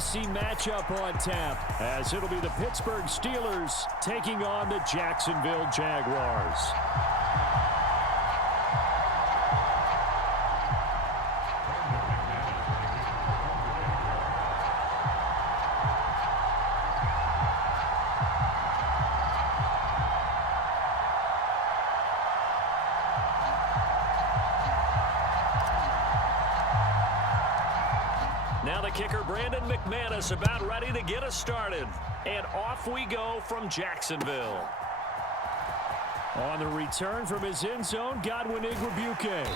AFC matchup on tap, as it'll be the Pittsburgh Steelers taking on the Jacksonville Jaguars. Now the kicker, Brandon McManus, about ready to get us started. And off we go from Jacksonville. On the return from his end zone, Godwin Igwebuike.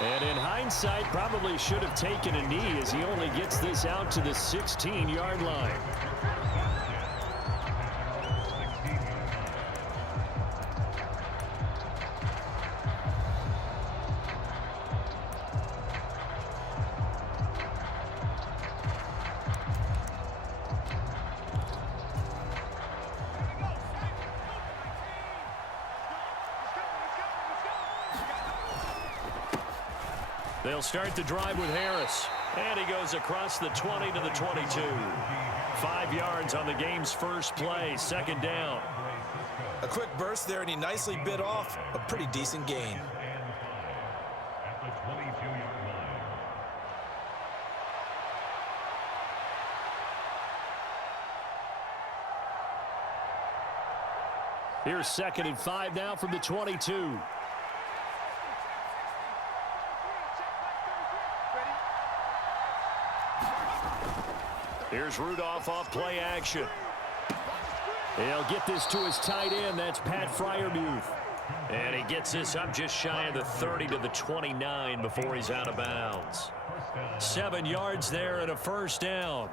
And in hindsight, probably should have taken a knee as he only gets this out to the 16-yard line. They'll start the drive with Harris. And he goes across the 20 to the 22. 5 yards on the game's first play, second down. A quick burst there, and he nicely bit off a pretty decent gain. Here's 2nd and 5 now from the 22. Here's Rudolph off play action. He'll get this to his tight end. That's Pat Freiermuth. And he gets this up just shy of the 30 to the 29 before he's out of bounds. 7 yards there and a first down.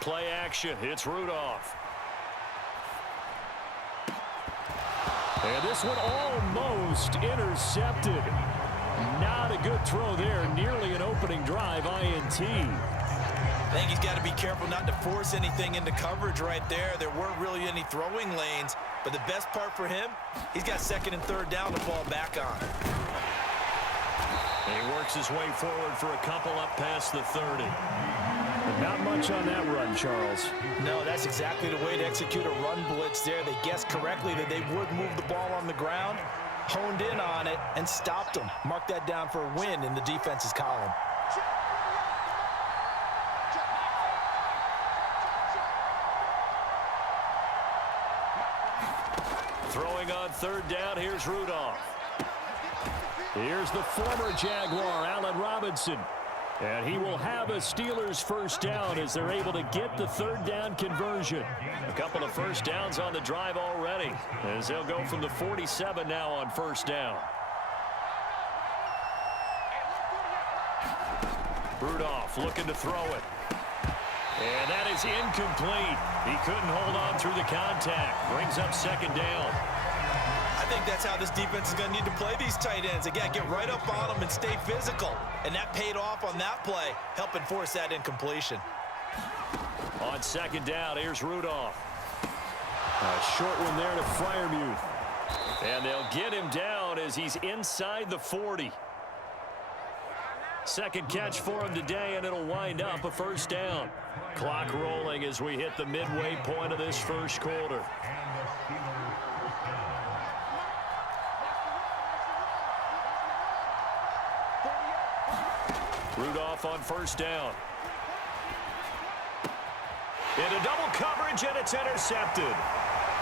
Play action. It's Rudolph. And this one almost intercepted. Not a good throw there. Nearly an opening drive INT. I think he's got to be careful not to force anything into coverage right there. There weren't really any throwing lanes. But the best part for him, he's got 2nd and 3rd down to fall back on. And he works his way forward for a couple up past the 30. Not much on that run, Charles. No, that's exactly the way to execute a run blitz there. They guessed correctly that they would move the ball on the ground, honed in on it, and stopped them. Mark that down for a win in the defense's column. Throwing on 3rd down, here's Rudolph. Here's the former Jaguar, Allen Robinson. And he will have a Steelers first down as they're able to get the 3rd down conversion. A couple of first downs on the drive already, as they'll go from the 47 now on first down. Rudolph looking to throw it. And that is incomplete. He couldn't hold on through the contact. Brings up 2nd down. I think that's how this defense is going to need to play these tight ends. Again, get right up on them and stay physical. And that paid off on that play, helping force that incompletion. On 2nd down, here's Rudolph. A short one there to Freiermuth. And they'll get him down as he's inside the 40. 2nd catch for him today, and it'll wind up a first down. Clock rolling as we hit the midway point of this first quarter. Rudolph on first down. Into double coverage, and it's intercepted.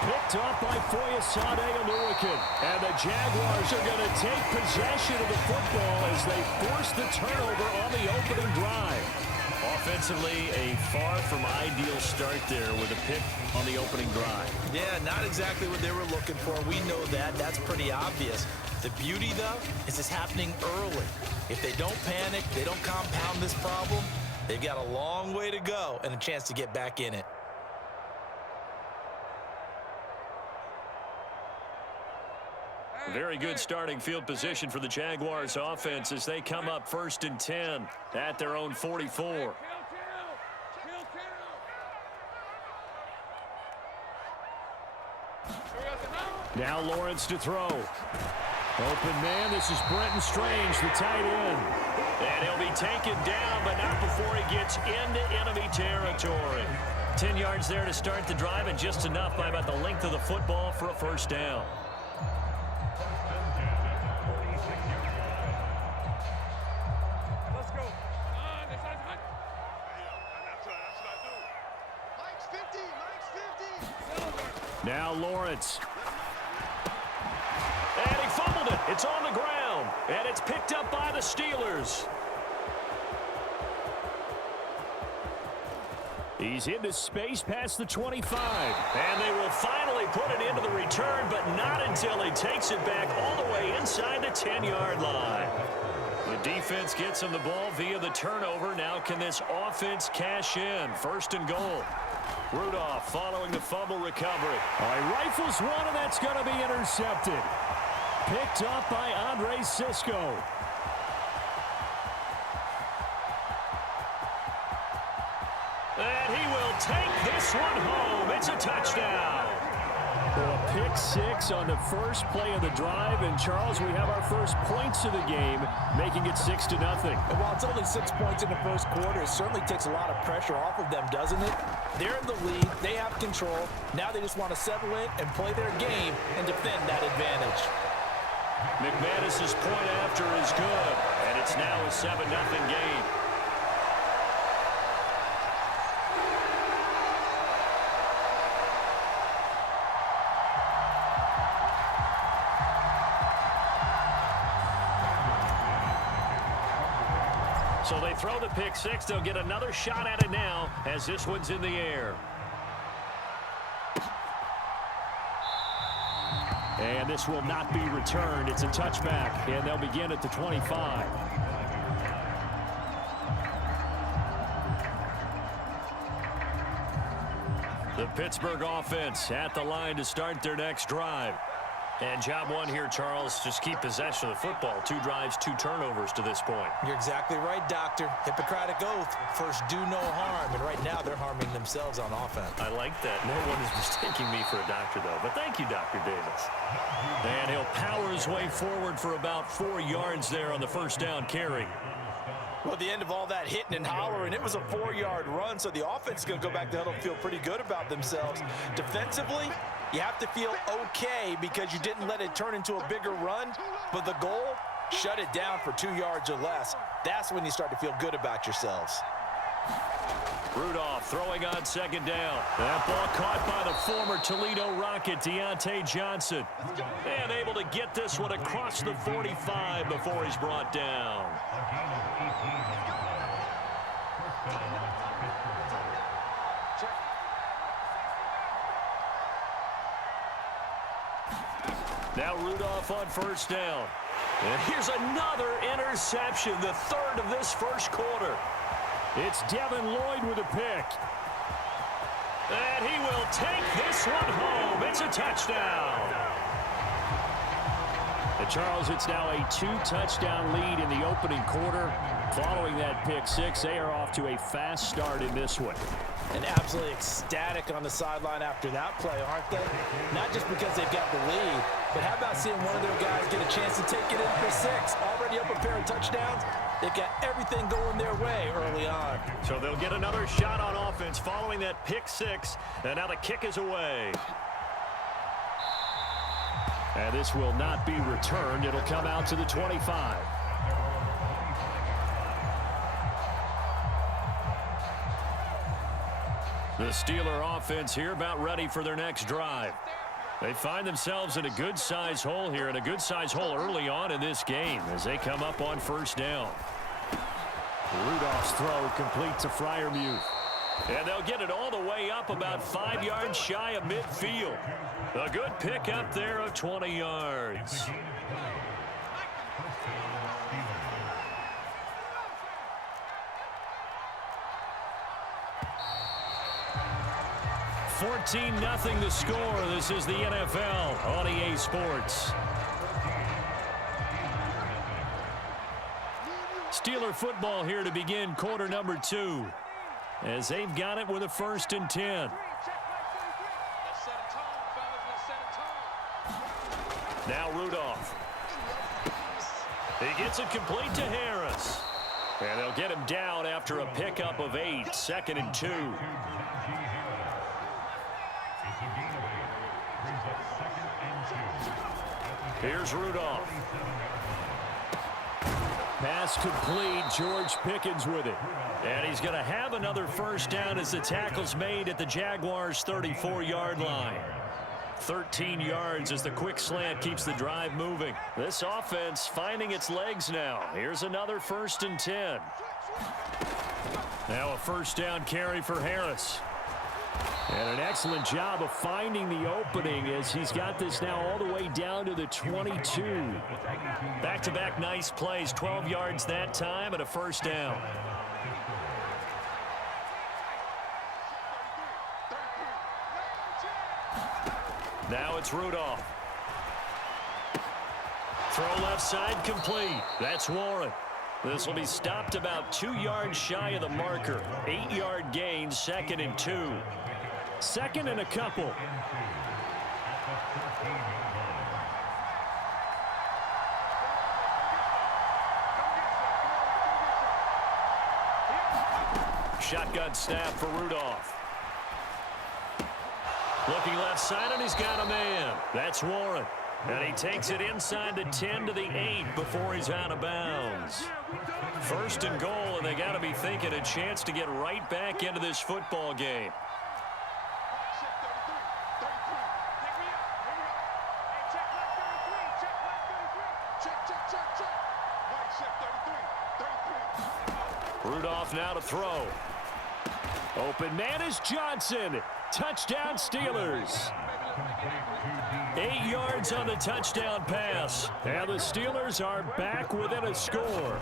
Picked off by Foyesade Oluwakin. And the Jaguars are going to take possession of the football as they force the turnover on the opening drive. Offensively, a far from ideal start there with a pick on the opening drive. Yeah, not exactly what they were looking for. We know that. That's pretty obvious. The beauty, though, is it's happening early. If they don't panic, they don't compound this problem, they've got a long way to go and a chance to get back in it. Very good starting field position for the Jaguars offense as they come up 1st and 10 at their own 44. Now Lawrence to throw. Open man, this is Brenton Strange, the tight end. And he'll be taken down, but not before he gets into enemy territory. 10 yards there to start the drive, and just enough by about the length of the football for a first down. Let's go. Now Lawrence. And he fumbled it. It's on the ground, and it's picked up by the Steelers. He's into space past the 25. And they will finally put it into the return, but not until he takes it back all the way inside the 10-yard line. The defense gets him the ball via the turnover. Now can this offense cash in? First and goal. Rudolph following the fumble recovery. All right, rifles one, and that's going to be intercepted. Picked up by Andre Cisco. And he will take this one home. It's a touchdown. A pick six on the first play of the drive. And, Charles, we have our first points of the game, making it 6-0. And while it's only 6 points in the first quarter, it certainly takes a lot of pressure off of them, doesn't it? They're in the lead. They have control. Now they just want to settle in and play their game and defend that advantage. McManus's point after is good, and it's now a 7-0 game. So they throw the pick six. They'll get another shot at it now as this one's in the air. And this will not be returned. It's a touchback, and they'll begin at the 25. The Pittsburgh offense at the line to start their next drive. And job one here, Charles, just keep possession of the football. 2 drives, 2 turnovers to this point. You're exactly right, Doctor. Hippocratic oath. First, do no harm. And right now, they're harming themselves on offense. I like that. No one is mistaking me for a doctor, though. But thank you, Dr. Davis. And he'll power his way forward for about 4 yards there on the first down carry. Well, at the end of all that hitting and hollering, it was a 4-yard run, so the offense is going to go back to huddle and feel pretty good about themselves. Defensively, you have to feel okay because you didn't let it turn into a bigger run, but the goal, shut it down for 2 yards or less. That's when you start to feel good about yourselves. Rudolph throwing on second down. That ball caught by the former Toledo Rocket, Deontay Johnson. And able to get this one across the 45 before he's brought down. Now Rudolph on first down. And here's another interception, the third of this first quarter. It's Devin Lloyd with a pick. And he will take this one home. It's a touchdown. And Charles, it's now a 2-touchdown lead in the opening quarter. Following that pick six, they are off to a fast start in this one. And absolutely ecstatic on the sideline after that play, aren't they? Not just because they've got the lead, but how about seeing one of their guys get a chance to take it in for 6? Already up a pair of touchdowns. They've got everything going their way early on. So they'll get another shot on offense following that pick six. And now the kick is away. And this will not be returned. It'll come out to the 25. The Steeler offense here about ready for their next drive. They find themselves in a good-sized hole here, and a good-sized hole early on in this game as they come up on first down. Rudolph's throw complete to Freiermuth. And they'll get it all the way up about 5 yards shy of midfield. A good pick up there of 20 yards. (14-0) the score. This is the NFL on EA Sports. Steeler football here to begin quarter number 2. As they've got it with a 1st and 10. Let's set a tone, fellas. Let's set a Now Rudolph. He gets it complete to Harris. And they'll get him down after a pickup of 8, 2nd and 2. Here's Rudolph. Pass complete. George Pickens with it. And he's going to have another first down as the tackle's made at the Jaguars' 34-yard line. 13 yards as the quick slant keeps the drive moving. This offense finding its legs now. Here's another 1st and 10. Now a first down carry for Harris. And an excellent job of finding the opening as he's got this now all the way down to the 22. Back-to-back nice plays, 12 yards that time and a first down. Now it's Rudolph. Throw left side complete. That's Warren. This will be stopped about 2 yards shy of the marker. 8-yard gain, 2nd and 2. 2nd and a couple. Shotgun snap for Rudolph. Looking left side, and he's got a man. That's Warren. And he takes it inside the 10 to the 8 before he's out of bounds. 1st and goal, and they got to be thinking a chance to get right back into this football game. Rudolph now to throw. Open man is Johnson. Touchdown Steelers. 8 yards on the touchdown pass. And the Steelers are back within a score.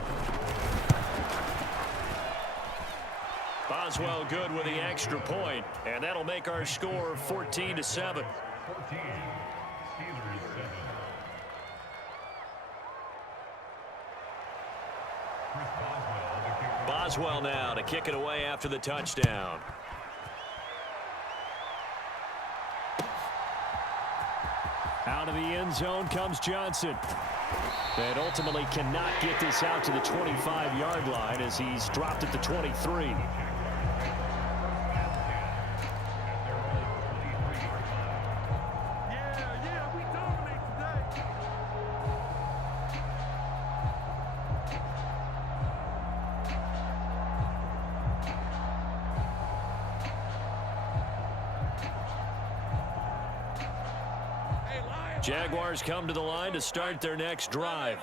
Boswell good with the extra point, and that'll make our score 14-7. Boswell now to kick it away after the touchdown. Out of the end zone comes Johnson. And ultimately cannot get this out to the 25-yard line as he's dropped at the 23. Jaguars come to the line to start their next drive.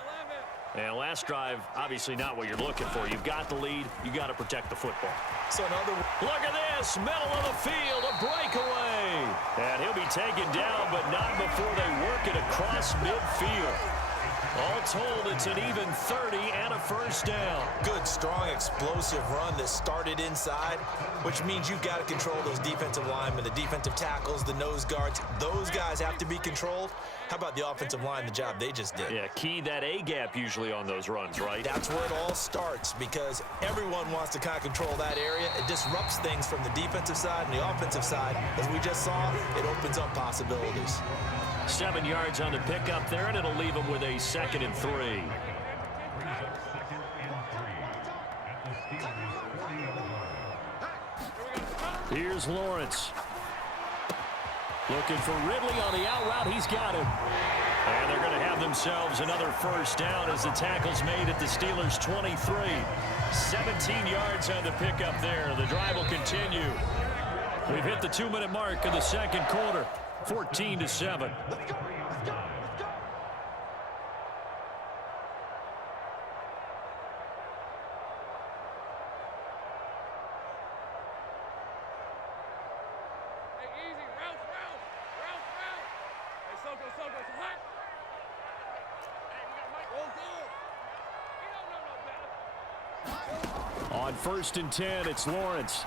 And last drive, obviously not what you're looking for. You've got the lead. You got to protect the football. So Look at this, middle of the field, a breakaway. And he'll be taken down, but not before they work it across midfield. All told, it's an even 30 and a first down. Good, strong, explosive run that started inside, which means you've got to control those defensive linemen, the defensive tackles, the nose guards. Those guys have to be controlled. How about the offensive line, the job they just did? Yeah, key that A-gap usually on those runs, right? That's where it all starts because everyone wants to kind of control that area. It disrupts things from the defensive side and the offensive side. As we just saw, it opens up possibilities. 7 yards on the pickup there, and it'll leave them with a 2nd and 3. Here's Lawrence. Looking for Ridley on the out route. He's got him. And they're going to have themselves another first down as the tackle's made at the Steelers' 23. 17 yards on the pickup there. The drive will continue. We've hit the 2-minute mark of the second quarter. 14-7. On 1st and 10, it's Lawrence.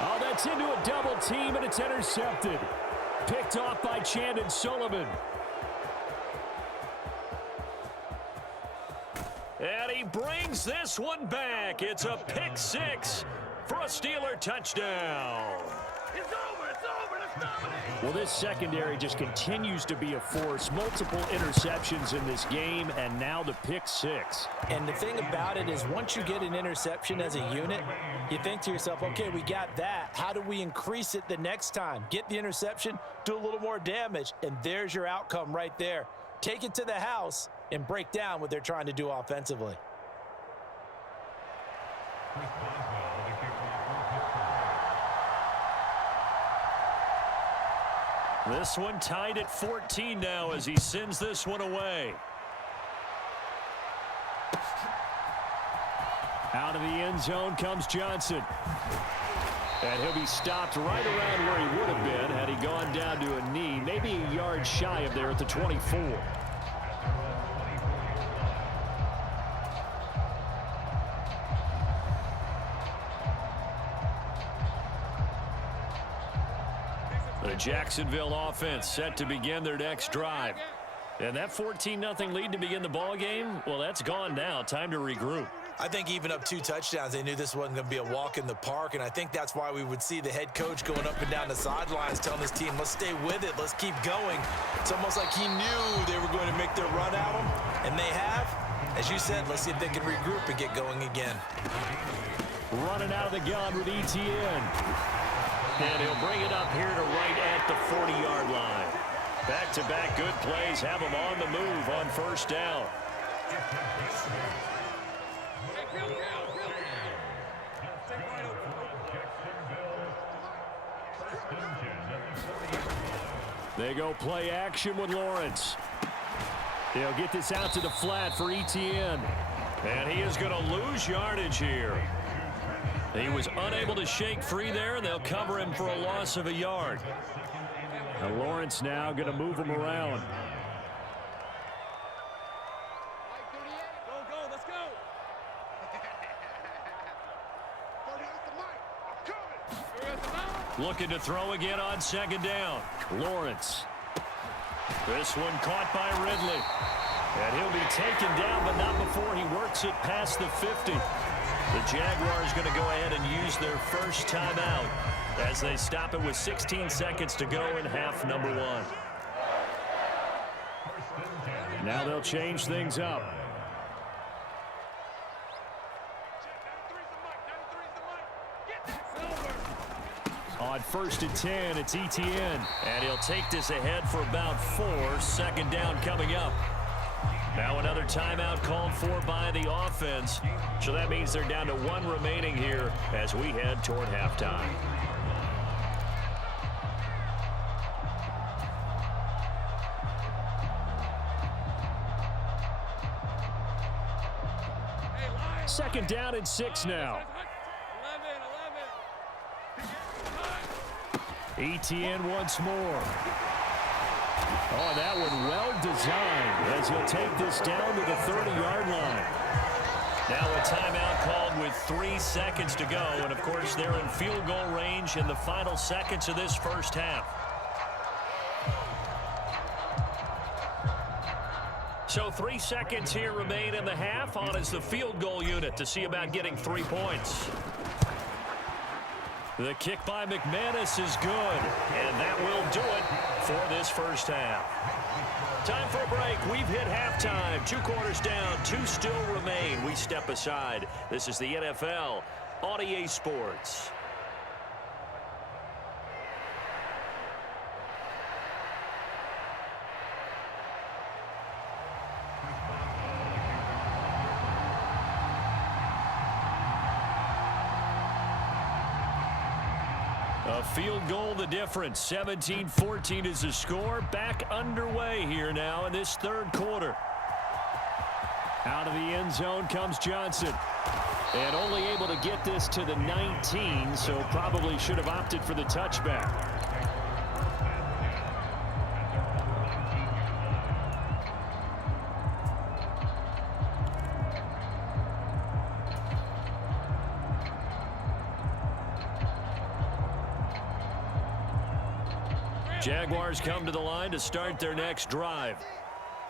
Oh, that's into a double team, and it's intercepted. Picked off by Chandon Sullivan. And he brings this one back. It's a pick six for a Steeler touchdown. It's over. Let's dominate. Well, this secondary just continues to be a force. Multiple interceptions in this game, and now the pick six. And the thing about it is once you get an interception as a unit, you think to yourself, okay, we got that. How do we increase it the next time? Get the interception, do a little more damage, and there's your outcome right there. Take it to the house and break down what they're trying to do offensively. This one tied at 14 now as he sends this one away. Out of the end zone comes Johnson. And he'll be stopped right around where he would have been had he gone down to a knee, maybe a yard shy of there at the 24. The Jacksonville offense set to begin their next drive. And that 14-0 lead to begin the ball game, well, that's gone now. Time to regroup. I think even up 2 touchdowns, they knew this wasn't going to be a walk in the park, and I think that's why we would see the head coach going up and down the sidelines telling his team, let's stay with it, let's keep going. It's almost like he knew they were going to make their run at him, and they have. As you said, let's see if they can regroup and get going again. Running out of the gun with Etienne. And he'll bring it up here to right at the 40-yard line. Back-to-back good plays have him on the move on first down. They go play action with Lawrence. They'll get this out to the flat for Etienne. And he is going to lose yardage here. He was unable to shake free there, and they'll cover him for a loss of a yard. Now Lawrence now going to move him around. Looking to throw again on second down. Lawrence. This one caught by Ridley. And he'll be taken down, but not before he works it past the 50. The Jaguars going to go ahead and use their first timeout as they stop it with 16 seconds to go in half number 1. Now they'll change things up. On 1st and 10, it's Etienne. And he'll take this ahead for about 4. Second down coming up. Now another timeout called for by the offense. So that means they're down to 1 remaining here as we head toward halftime. Second down and 6 now. Etienne once more. Oh, that one well designed as he'll take this down to the 30-yard line. Now a timeout called with 3 seconds to go. And, of course, they're in field goal range in the final seconds of this first half. So 3 seconds here remain in the half. On is the field goal unit to see about getting 3 points. The kick by McManus is good, and that will do it for this first half. Time for a break. We've hit halftime. 2 quarters down, 2 still remain. We step aside. This is the NFL on EA Sports. A field goal the difference. 17-14 is the score. Back underway here now in this 3rd quarter. Out of the end zone comes Johnson. And only able to get this to the 19, so probably should have opted for the touchback. Jaguars come to the line to start their next drive.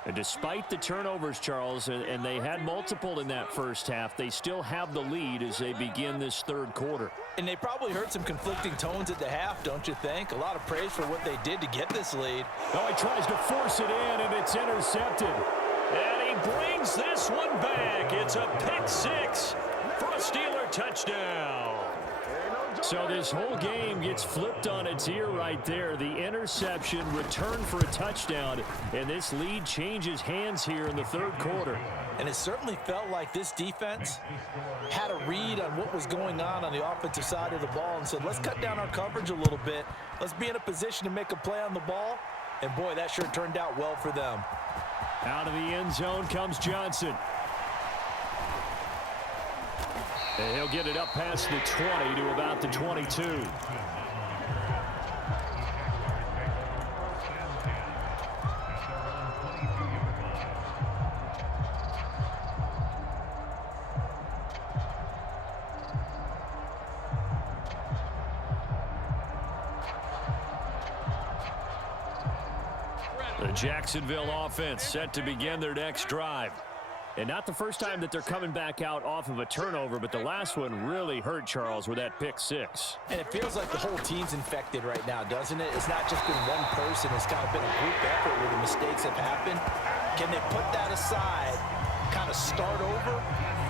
And despite the turnovers, Charles, and they had multiple in that first half, they still have the lead as they begin this third quarter. And they probably heard some conflicting tones at the half, don't you think? A lot of praise for what they did to get this lead. Oh, he tries to force it in, and it's intercepted. And he brings this one back. It's a pick six for a Steeler touchdown. So this whole game gets flipped on its ear right there. The interception, return for a touchdown, and this lead changes hands here in the third quarter. And it certainly felt like this defense had a read on what was going on the offensive side of the ball and said, let's cut down our coverage a little bit. Let's be in a position to make a play on the ball. And, boy, that sure turned out well for them. Out of the end zone comes Johnson. And he'll get it up past the 20 to about the 22. The Jacksonville offense set to begin their next drive. And not the first time that they're coming back out off of a turnover, but the last one really hurt, Charles, with that pick six. And it feels like the whole team's infected right now, doesn't it? It's not just been one person. It's kind of been a group effort where the mistakes have happened. Can they put that aside, kind of start over,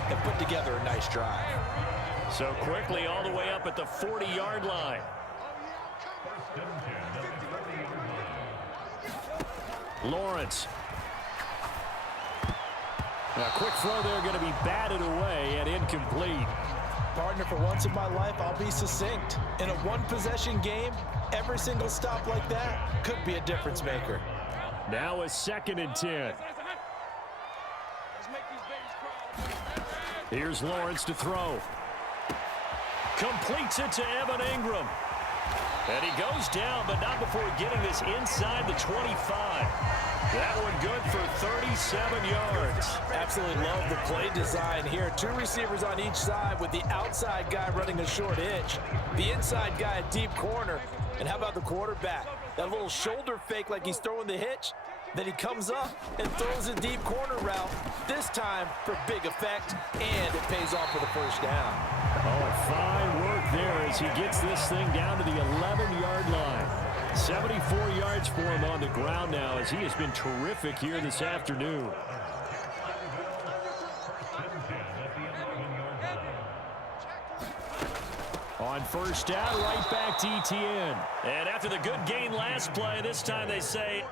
and put together a nice drive? So quickly all the way up at the 40-yard line. Lawrence. A quick throw there, going to be batted away and incomplete. Partner, for once in my life, I'll be succinct. In a one-possession game, every single stop like that could be a difference maker. Now a 2nd and 10. Here's Lawrence to throw. Completes it to Evan Ingram. And he goes down, but not before getting this inside the 25. That one good for 37 yards. Absolutely love the play design here. 2 receivers on each side with the outside guy running a short hitch. The inside guy a deep corner. And how about the quarterback? That little shoulder fake like he's throwing the hitch. Then he comes up and throws a deep corner route. This time for big effect, and it pays off for the first down. Oh, fine work there as he gets this thing down to the 11-yard line. 74 yards for him on the ground now as he has been terrific here this afternoon. On first down, right back to Etienne. And after the good gain last play, this time they say,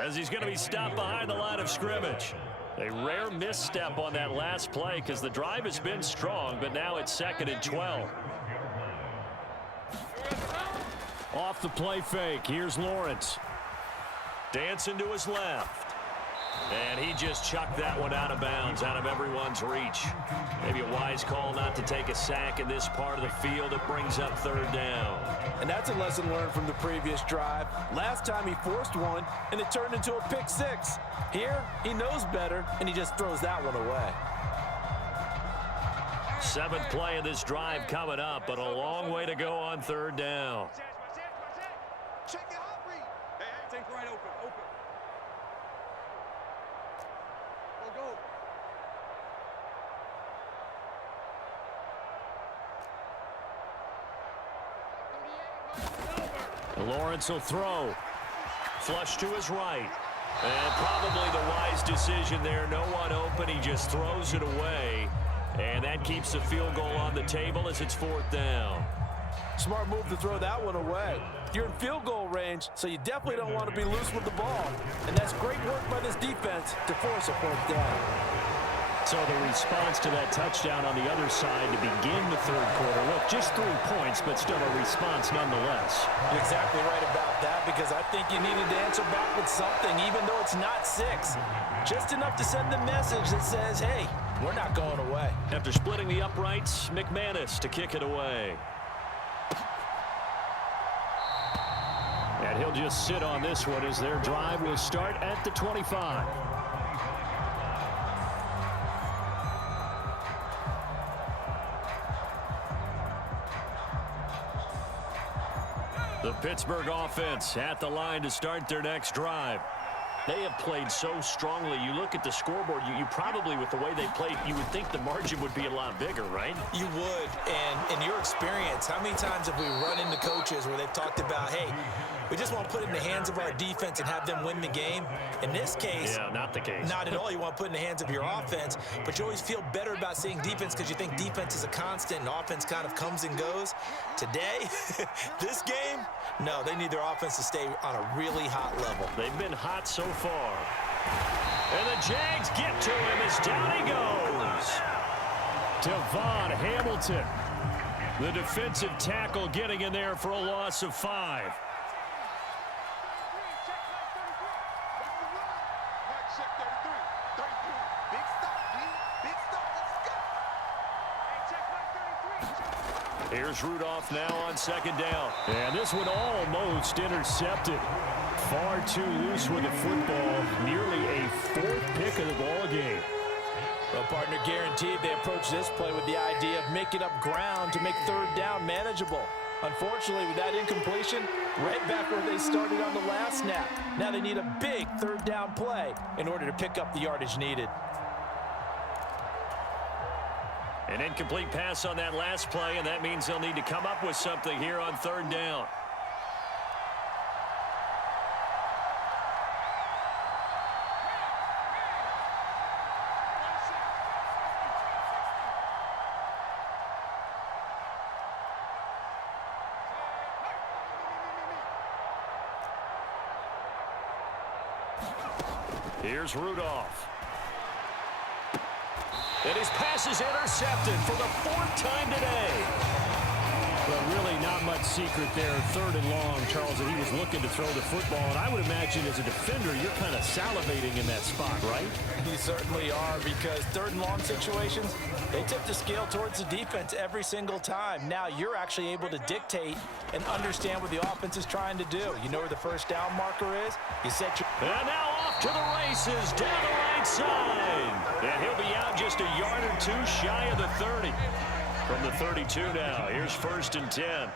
as he's going to be stopped behind the line of scrimmage. A rare misstep on that last play because the drive has been strong, but now it's 2nd and 12. Off the play fake, here's Lawrence. Dancing to his left. And he just chucked that one out of bounds, out of everyone's reach. Maybe a wise call not to take a sack in this part of the field. It brings up 3rd down. And that's a lesson learned from the previous drive. Last time he forced one, and it turned into a pick six. Here, he knows better, and he just throws that one away. 7th play of this drive coming up, but a long way to go on 3rd down. Check it out, Reed. Hey, think right open. Go. Lawrence will throw. Flush to his right. And probably the wise decision there. No one open. He just throws it away. And that keeps the field goal on the table as it's 4th down. Smart move to throw that one away. You're in field goal range, so you definitely don't want to be loose with the ball. And that's great work by this defense to force a 4th down. So the response to that touchdown on the other side to begin the 3rd quarter. Look, just 3 points, but still a response nonetheless. You're exactly right about that, because I think you needed to answer back with something, even though it's not 6. Just enough to send the message that says, hey, we're not going away. After splitting the uprights, McManus to kick it away. And he'll just sit on this one as their drive will start at the 25. The Pittsburgh offense at the line to start their next drive. They have played so strongly. You look at the scoreboard, you probably, with the way they played, you would think the margin would be a lot bigger, right? You would. And in your experience, how many times have we run into coaches where they've talked about, hey, we just want to put it in the hands of our defense and have them win the game? In this case, yeah, not the case. Not at all. You want to put it in the hands of your offense, but you always feel better about seeing defense because you think defense is a constant and offense kind of comes and goes. Today, this game, no, they need their offense to stay on a really hot level. They've been hot so far. And the Jags get to him as down he goes. Devon Hamilton, the defensive tackle, getting in there for a loss of 5. Here's Rudolph now on second down. And this one almost intercepted. Far too loose with the football. Nearly a 4th pick of the ball game. Well, partner, guaranteed they approach this play with the idea of making up ground to make third down manageable. Unfortunately, with that incompletion, right back where they started on the last snap. Now they need a big third down play in order to pick up the yardage needed. An incomplete pass on that last play, and that means they'll need to come up with something here on third down. Here's Rudolph. And his pass is intercepted for the 4th time today. But really not much secret there. Third and long, Charles, that he was looking to throw the football. And I would imagine as a defender, you're kind of salivating in that spot, right? You certainly are, because third and long situations, they tip the scale towards the defense every single time. Now you're actually able to dictate and understand what the offense is trying to do. You know where the first down marker is. You set your... And now off to the races down the right side. And he'll be out just a yard or two shy of the 30. From the 32 now, here's 1st and 10.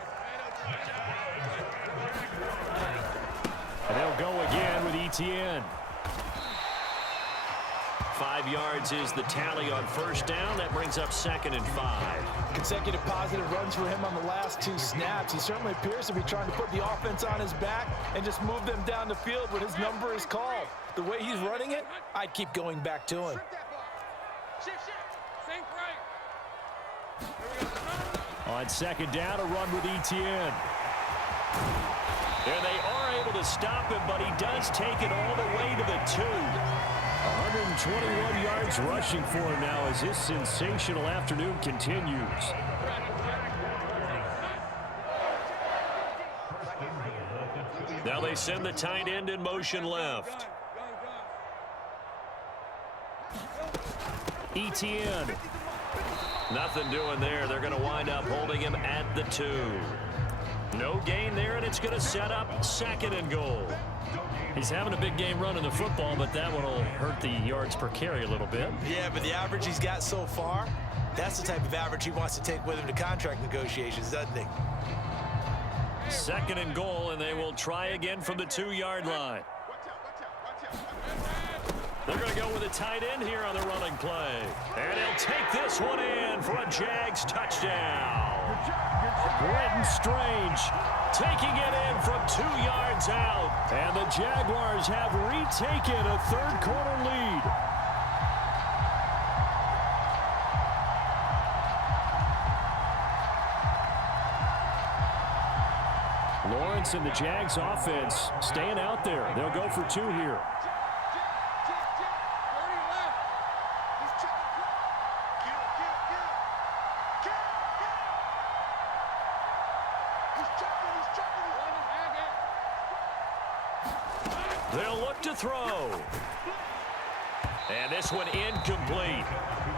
And they'll go again with ETN. 5 yards is the tally on first down. That brings up 2nd and 5. Consecutive positive runs for him on the last 2 snaps. He certainly appears to be trying to put the offense on his back and just move them down the field when his number is called. The way he's running it, I'd keep going back to him. On second down, a run with ETN. And they are able to stop him, but he does take it all the way to the 2. 121 yards rushing for him now as his sensational afternoon continues. Now they send the tight end in motion left. ETN. Nothing doing there. They're going to wind up holding him at the 2. No gain there, and it's going to set up 2nd and goal. He's having a big game running the football, but that one will hurt the yards per carry a little bit. Yeah, but the average he's got so far, that's the type of average he wants to take with him to contract negotiations, doesn't he? 2nd and goal, and they will try again from the 2-yard line. They're going to go with a tight end here on the running play. And he'll take this one in for a Jags touchdown. Brenton Strange Taking it in from 2 yards out. And the Jaguars have retaken a third-quarter lead. Lawrence and the Jags offense staying out there. They'll go for 2 here. They'll look to throw. And this one incomplete.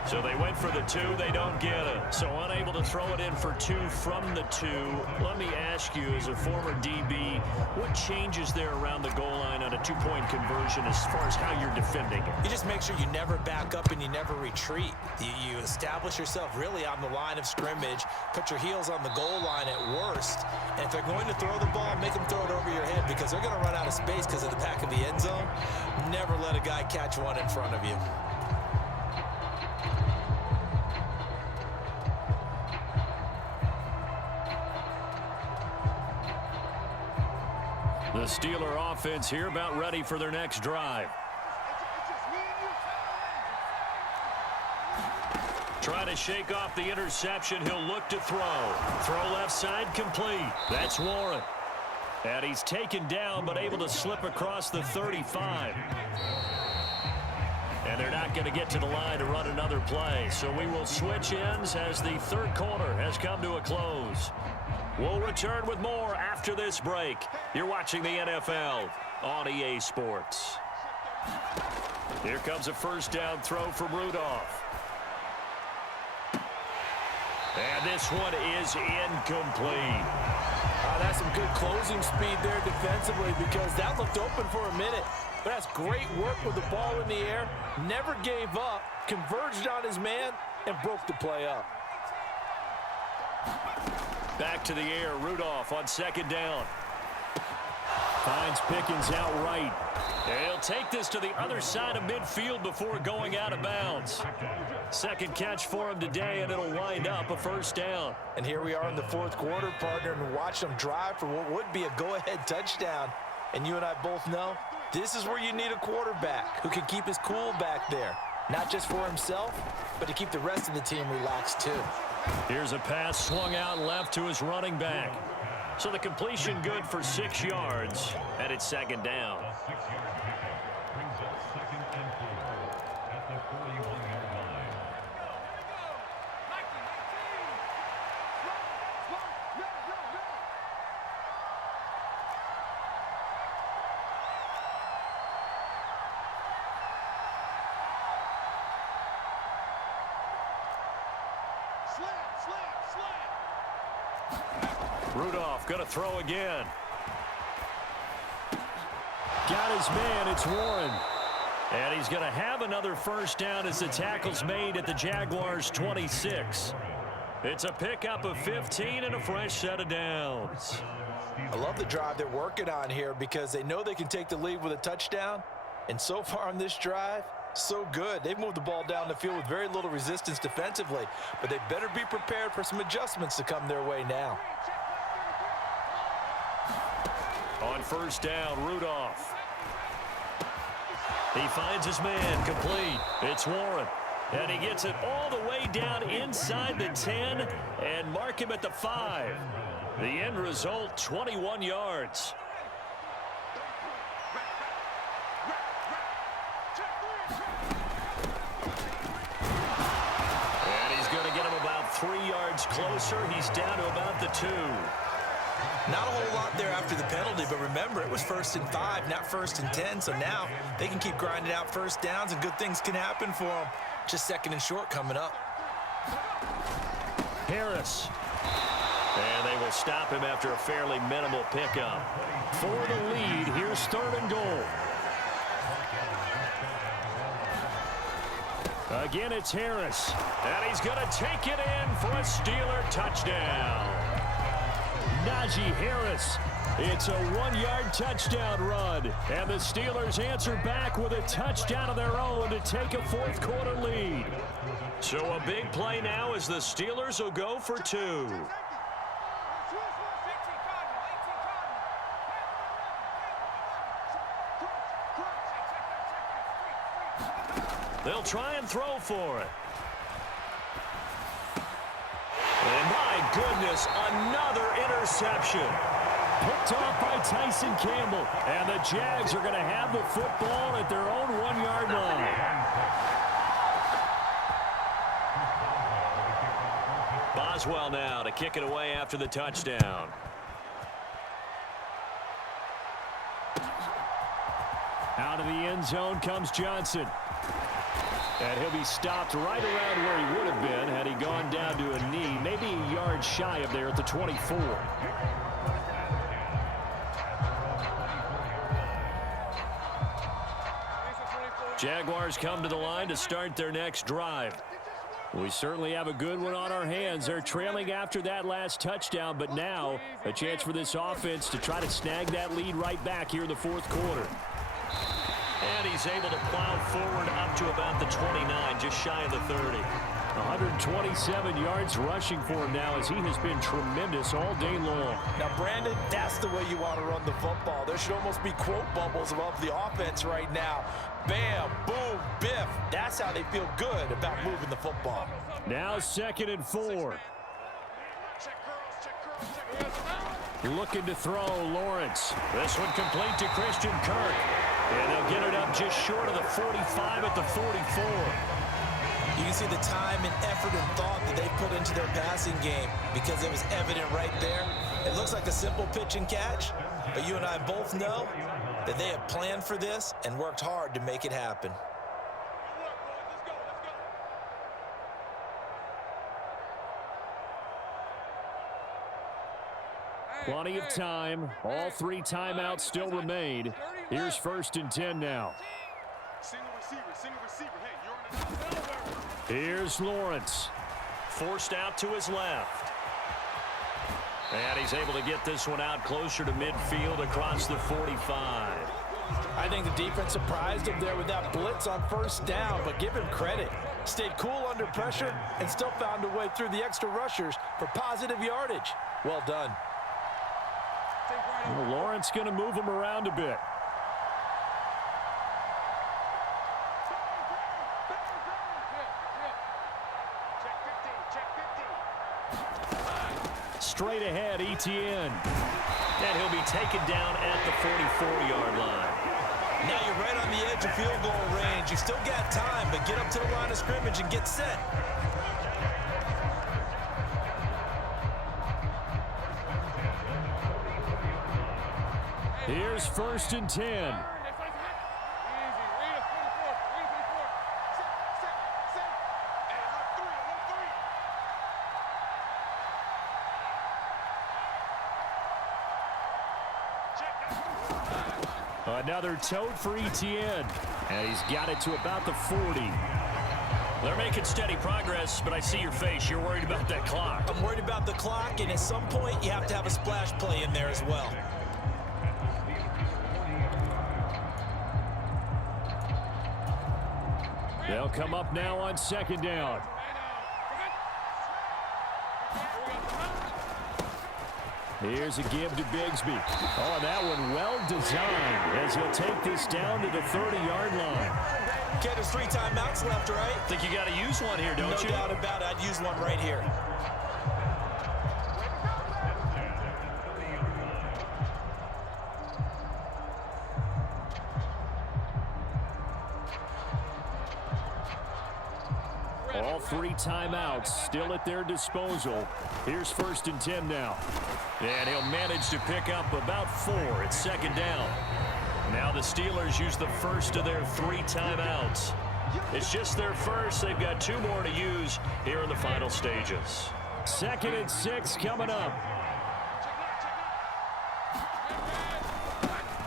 So they went for the 2. They don't get it. So unable to throw it in for 2 from the 2. Let me ask you, as a former DB, what changes there around the goal line on a 2-point conversion as far as how you're defending it? You just make sure you never back up and you never retreat. You establish yourself really on the line of scrimmage, put your heels on the goal line at worst, and if they're going to throw the ball, make them throw it over your head because they're going to run out of space because of the back of the end zone. Never let a guy catch one in front of you. The Steeler offense here about ready for their next drive. Trying to shake off the interception. He'll look to throw. Throw left side complete. That's Warren. And he's taken down but able to slip across the 35. And they're not going to get to the line to run another play. So we will switch ends as the third quarter has come to a close. We'll return with more after this break. You're watching the NFL on EA Sports. Here comes a first down throw from Rudolph. And this one is incomplete. That's some good closing speed there defensively because that looked open for a minute. But that's great work with the ball in the air. Never gave up, converged on his man, and broke the play up. Back to the air, Rudolph on second down. Finds Pickens outright. He'll take this to the other side of midfield before going out of bounds. Second catch for him today, and it'll wind up a first down. And here we are in the fourth quarter, partner, and watch them drive for what would be a go-ahead touchdown. And you and I both know this is where you need a quarterback who can keep his cool back there. Not just for himself, but to keep the rest of the team relaxed too. Here's a pass swung out left to his running back. So the completion good for 6 yards, and it's second down. Rudolph going to throw again. Got his man. It's Warren. And he's going to have another first down as the tackle's made at the Jaguars' 26. It's a pickup of 15 and a fresh set of downs. I love the drive they're working on here because they know they can take the lead with a touchdown. And so far on this drive, so good. They've moved the ball down the field with very little resistance defensively, but they better be prepared for some adjustments to come their way now. On first down, Rudolph. He finds his man complete. It's Warren. And he gets it all the way down inside the 10 and mark him at the 5. The end result, 21 yards. And he's going to get him about 3 yards closer. He's down to about the 2. Not a whole lot there after the penalty, but remember, it was 1st and 5, not 1st and 10, so now they can keep grinding out first downs and good things can happen for them. Just 2nd and short coming up. Harris. And they will stop him after a fairly minimal pickup. For the lead, here's 3rd and goal. Again, it's Harris. And he's going to take it in for a Steeler touchdown. Najee Harris. It's a 1-yard touchdown run. And the Steelers answer back with a touchdown of their own to take a fourth quarter lead. So a big play now as the Steelers will go for 2. They'll try and throw for it. And my goodness, another interception. Picked off by Tyson Campbell. And the Jags are going to have the football at their own 1-yard line. Boswell now to kick it away after the touchdown. Out of the end zone comes Johnson. And he'll be stopped right around where he would have been had he gone down to a knee, maybe a yard shy of there at the 24. Jaguars come to the line to start their next drive. We certainly have a good one on our hands. They're trailing after that last touchdown, but now a chance for this offense to try to snag that lead right back here in the fourth quarter. And he's able to plow forward up to about the 29, just shy of the 30. 127 yards rushing for him now as he has been tremendous all day long. Now, Brandon, that's the way you want to run the football. There should almost be quote bubbles above the offense right now. Bam, boom, biff. That's how they feel good about moving the football. Now 2nd and 4. Looking to throw, Lawrence. This one complete to Christian Kirk. And they'll get it up just short of the 45 at the 44. You can see the time and effort and thought that they put into their passing game because it was evident right there. It looks like a simple pitch and catch, but you and I both know that they have planned for this and worked hard to make it happen. Plenty of time. All 3 timeouts still remain. Here's 1st and 10 now. Single receiver. Hey, you're on the field. Here's Lawrence. Forced out to his left. And he's able to get this one out closer to midfield across the 45. I think the defense surprised him there with that blitz on 1st down, but give him credit. Stayed cool under pressure and still found a way through the extra rushers for positive yardage. Well done. Well, Lawrence going to move him around a bit. Straight ahead, Etienne. And he'll be taken down at the 44-yard line. Now you're right on the edge of field goal range. You still got time, but get up to the line of scrimmage and get set. Here's 1st and 10. Another tote for Etienne. And he's got it to about the 40. They're making steady progress, but I see your face. You're worried about that clock. I'm worried about the clock, and at some point, you have to have a splash play in there as well. They'll come up now on 2nd down. Here's a give to Bigsby. Oh, that one well designed as he'll take this down to the 30-yard line. Okay, there's 3 timeouts left, right? Think you got to use one here, don't you? No doubt about it. I'd use one right here. All 3 timeouts still at their disposal. Here's 1st and 10 now. And he'll manage to pick up about 4 at 2nd down. Now the Steelers use the first of their 3 timeouts. It's just their first. They've got 2 more to use here in the final stages. 2nd and 6 coming up.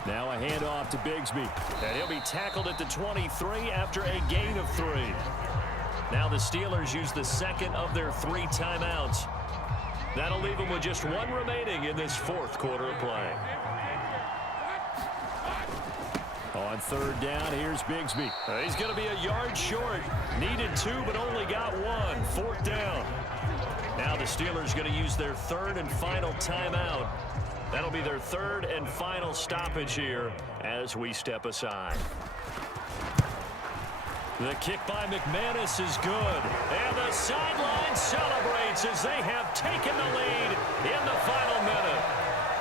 Now a handoff to Bigsby. And he'll be tackled at the 23 after a gain of 3. Now the Steelers use the 2nd of their 3 timeouts. That'll leave them with just 1 remaining in this 4th quarter of play. On 3rd down, here's Bigsby. He's going to be a yard short. Needed 2, but only got 1. 4th down. Now the Steelers going to use their 3rd and final timeout. That'll be their 3rd and final stoppage here as we step aside. The kick by McManus is good. And the sideline celebrates as they have taken the lead in the final minute.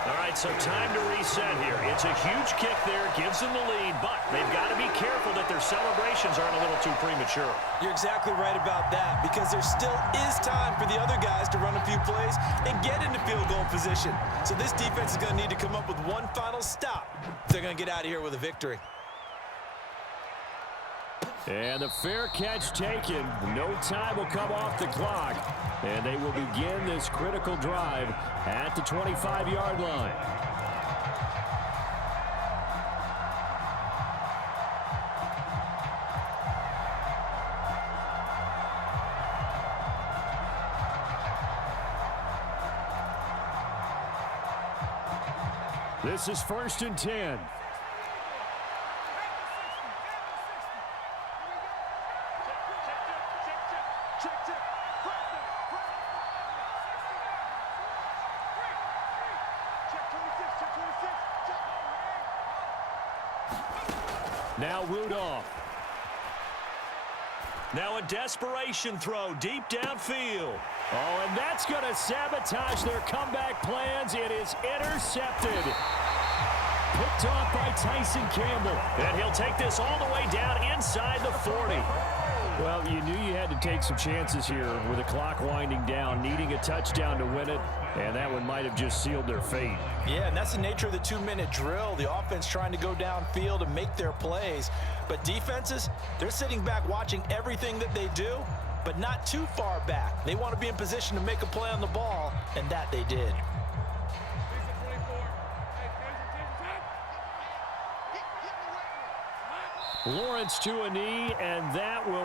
All right, so time to reset here. It's a huge kick there, gives them the lead, but they've got to be careful that their celebrations aren't a little too premature. You're exactly right about that because there still is time for the other guys to run a few plays and get into field goal position. So this defense is going to need to come up with one final stop if they're going to get out of here with a victory. And the fair catch taken. No time will come off the clock. And they will begin this critical drive at the 25-yard line. This is 1st and 10. Now Rudolph. Now a desperation throw deep downfield. Oh, and that's going to sabotage their comeback plans. It is intercepted. Picked off by Tyson Campbell. And he'll take this all the way down inside the 40. Well, you knew you had to take some chances here with the clock winding down, needing a touchdown to win it, and that one might have just sealed their fate. Yeah, and that's the nature of the 2-minute drill. The offense trying to go downfield and make their plays. But defenses, they're sitting back watching everything that they do, but not too far back. They want to be in position to make a play on the ball, and that they did. Lawrence to a knee, and that will